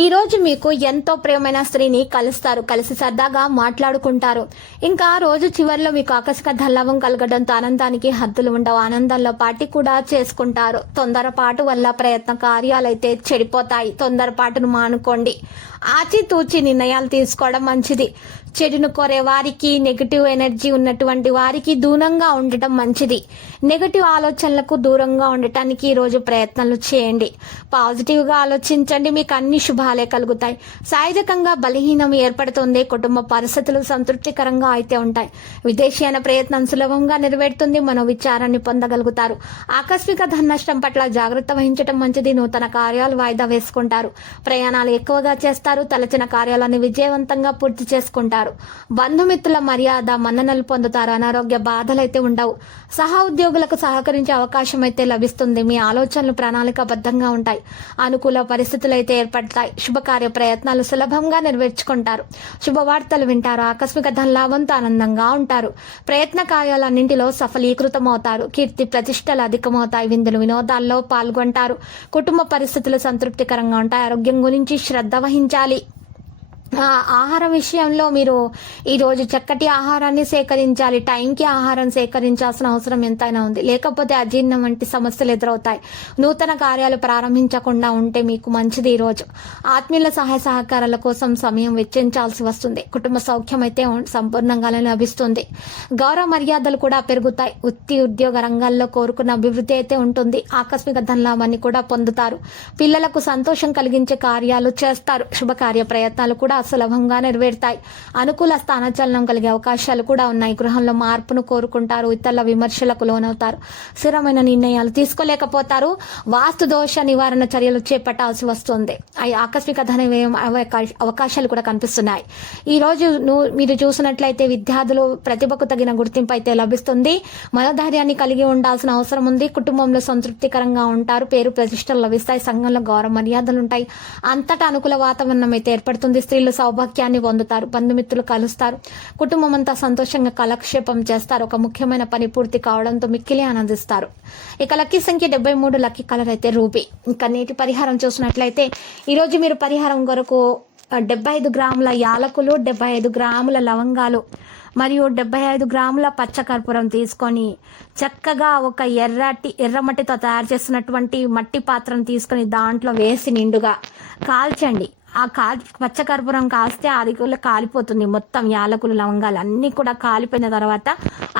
ఈ రోజు మీకు ఎంతో ప్రియమైన స్త్రీని కలుస్తారు. కలిసి సరదాగా మాట్లాడుకుంటారు. ఇంకా రోజు చివరిలో మీకు ఆకస్మిక దల్లవం కలగడంతో ఆనందానికి హద్దులు ఉండవు. ఆనందంలో పార్టీ కూడా చేసుకుంటారు. తొందరపాటు వల్ల ప్రయత్న కార్యాలైతే చెడిపోతాయి. తొందరపాటును మానుకోండి. ఆచితూచి నిర్ణయాలు తీసుకోవడం మంచిది. చెడును కోరే వారికి నెగటివ్ ఎనర్జీ ఉన్నటువంటి వారికి దూరంగా ఉండటం మంచిది. నెగటివ్ ఆలోచనలకు దూరంగా ఉండటానికి ఈరోజు ప్రయత్నాలు చేయండి. పాజిటివ్గా ఆలోచించండి. మీకు అన్ని శుభ శుభాలే కలుగుతాయి. శారీరకంగా బలహీనం ఏర్పడుతుంది. కుటుంబ పరిస్థితులు సంతృప్తికరంగా అయితే ఉంటాయి. విదేశీయన ప్రయత్నం సులభంగా నెరవేరుతుంది. మన విచారాన్ని పొందగలుగుతారు. ఆకస్మిక ధన నష్టం పట్ల జాగ్రత్త వహించడం మంచిది. నూతన కార్యాలు వాయిదా వేసుకుంటారు. ప్రయాణాలు ఎక్కువగా చేస్తారు. తలచిన కార్యాలను విజయవంతంగా పూర్తి చేసుకుంటారు. బంధుమిత్రుల మర్యాద మన్ననలు పొందుతారు. అనారోగ్య బాధలైతే ఉండవు. సహా ఉద్యోగులకు సహకరించే అవకాశం అయితే లభిస్తుంది. మీ ఆలోచనలు ప్రణాళికాబద్ధంగా ఉంటాయి. అనుకూల పరిస్థితులు అయితే ఏర్పడతాయి. శుభకార్య ప్రయత్నాలు సులభంగా నెరవేర్చుకుంటారు. శుభవార్తలు వింటారు ఆకస్మిక ధనలాభంతో ఆనందంగా ఉంటారు. ప్రయత్న కార్యాలన్నింటిలో సఫలీకృతమవుతారు. కీర్తి ప్రతిష్టలు అధికమవుతాయి. విందులు వినోదాల్లో పాల్గొంటారు. కుటుంబ పరిస్థితులు సంతృప్తికరంగా ఉంటాయి. ఆరోగ్యం గురించి శ్రద్ధ వహించాలి. ఆహారం విషయంలో మీరు ఈరోజు చక్కటి ఆహారాన్ని సేకరించాలి టైంకి ఆహారం సేకరించాల్సిన అవసరం ఎంతైనా ఉంది. లేకపోతే అజీర్ణం వంటి సమస్యలు ఎదురవుతాయి. నూతన కార్యాలు ప్రారంభించకుండా ఉంటే మీకు మంచిది ఈరోజు ఆత్మీయుల సహాయ సహకారాల కోసం సమయం వెచ్చించాల్సి వస్తుంది. కుటుంబ సౌఖ్యం అయితే సంపూర్ణంగా లభిస్తుంది. గౌరవ మర్యాదలు కూడా పెరుగుతాయి. వృత్తి ఉద్యోగ రంగాల్లో కోరుకున్న అభివృద్ధి అయితే ఉంటుంది. ఆకస్మిక ధనలాభాన్ని కూడా పొందుతారు. పిల్లలకు సంతోషం కలిగించే కార్యాలు చేస్తారు. శుభకార్య ప్రయత్నాలు కూడా సులభంగా నెరవేరుతాయి. అనుకూల స్థానచలనం కలిగే అవకాశాలు కూడా ఉన్నాయి. గృహంలో మార్పును కోరుకుంటారు. ఇతరుల విమర్శలకు లోనవుతారు. స్థిరమైన నిర్ణయాలు తీసుకోలేకపోతారు. వాస్తు దోష నివారణ చర్యలు చేపట్టాల్సి వస్తుంది. అవి ఆకస్మిక ధన వ్యయం అవకాశాలు కూడా కనిపిస్తున్నాయి. ఈ రోజు మీరు చూసినట్లయితే విద్యార్థులు ప్రతిభకు తగిన గుర్తింపు అయితే లభిస్తుంది. మనోధైర్యాన్ని కలిగి ఉండాల్సిన అవసరం ఉంది. కుటుంబంలో సంతృప్తికరంగా ఉంటారు. పేరు ప్రతిష్టలు లభిస్తాయి. సంఘంలో గౌరవ మర్యాదలు ఉంటాయి అంతటా అనుకూల వాతావరణం అయితే ఏర్పడుతుంది. స్త్రీలు సౌభాగ్యాన్ని పొందుతారు బంధుమిత్రులు కలుస్తారు కుటుంబం అంతా సంతోషంగా కాలక్షేపం చేస్తారు. ఒక ముఖ్యమైన పని పూర్తి కావడంతో మిక్కిలి ఆనందిస్తారు. ఇక లక్కీ సంఖ్య డెబ్బై మూడు లక్కీ కలర్ అయితే రూబీ. ఇంకా నేటి పరిహారం చూసినట్లయితే ఈరోజు మీరు పరిహారం కొరకు డెబ్బై ఐదు గ్రాముల యాలకులు డెబ్బై ఐదు గ్రాముల లవంగాలు మరియు డెబ్బై ఐదు గ్రాముల పచ్చకర్పూరం తీసుకొని చక్కగా ఒక ఎర్రటి ఎర్రమట్టితో తయారు చేసినటువంటి మట్టి పాత్రను తీసుకొని దాంట్లో వేసి నిండుగా కాల్చండి. ఆ కాల్ పచ్చకర్పూరం కాస్తే అది కూడా కాలిపోతుంది. మొత్తం యాలకులు లవంగాలు అన్నీ కూడా కాలిపోయిన తర్వాత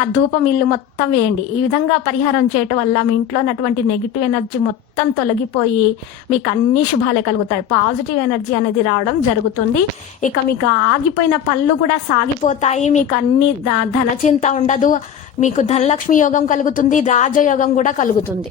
ఆ ధూపం ఇల్లు మొత్తం వేయండి. ఈ విధంగా పరిహారం చేయటం వల్ల మీ ఇంట్లో ఉన్నటువంటి నెగిటివ్ ఎనర్జీ మొత్తం తొలగిపోయి మీకు అన్ని శుభాలే కలుగుతాయి. పాజిటివ్ ఎనర్జీ అనేది రావడం జరుగుతుంది. ఇక మీకు ఆగిపోయిన పనులు కూడా సాగిపోతాయి. మీకు అన్ని ధనచింత ధన చింత ఉండదు. మీకు ధనలక్ష్మి యోగం కలుగుతుంది. రాజయోగం కూడా కలుగుతుంది.